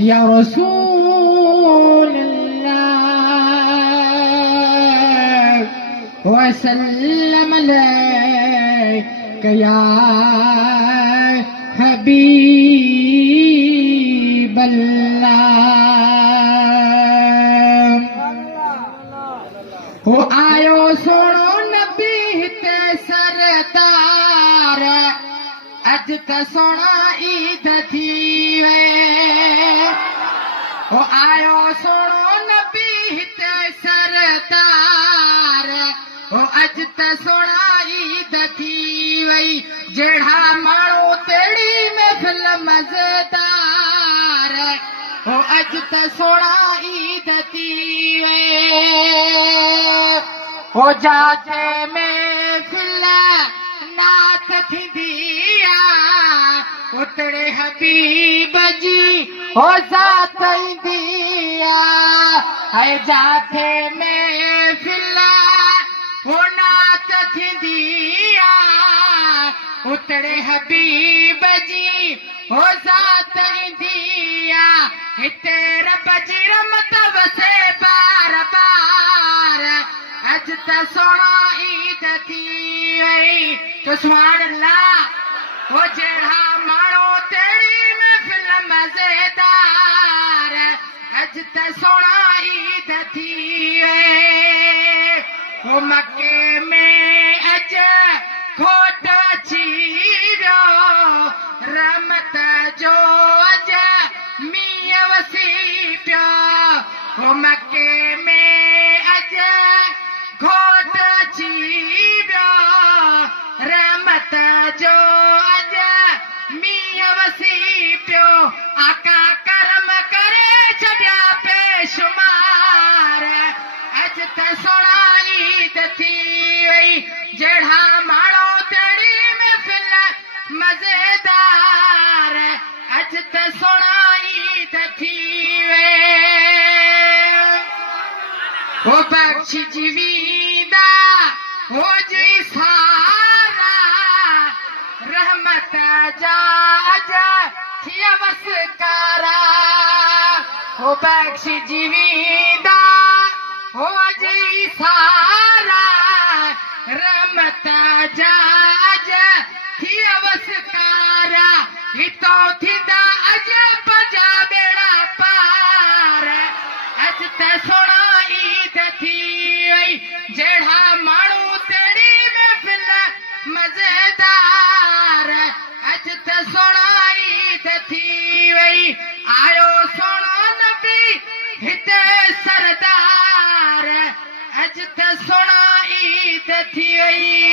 या रसूल अल्लाह वसल्लम अलैका या हबीब अल्लाह। हो आयो सोनो नबी ते सरदार अज त सोना ईद थी वे। हो आयो सोनो नबी ते सरदार हो अज त सोना ईद थी वई। जेड़ा माण्हू तेड़ी महफिल मज़ेदार हो अज त सोना ईद थी वे। हो जाते महफिल नात थींदी उतरे हबीब जी हो ज़ात ईंदी है। जाते महफिल हो नात थींदी उतरे हबीब जी हो ज़ात ईंदी। हिते रब जी रहमत वसे बार बार अज त सोना ईद थी वई। तो सुभान अल्लाह। हो जेड़ा माण्हू तेरी महफिल मज़ेदार अज त सोना ईद थी वे। हो मके में अज खोट अची वियो रहमत जो अज मींहुं वसी पियो। हो मके में अज खोट अची वियो रहमत जो अज मींहुं वसी पियो। आका करम करे छॾिया बेशुमार अज त सोना ईद थी वई। जेड़ा माण्हू तेरी महफिल मज़ेदार अज त सोना ईद थी वे। हो बख्शिजी वींदा हो जी सारा रहमत जा अज थिया वसकारा। हो बख्शिजी वींदा हो जी सारा रहमत जा अज थिया वसकारा। हितो थींदा अज पंजा बेड़ा पार अज त सोना ईद थी वई। जेड़ा माण्हू तेरी महफिल मज़ेदार अज त सोना ईद थी वई। आयो सोनो नबी हिते सरदार अज त सोना ईद थी वई।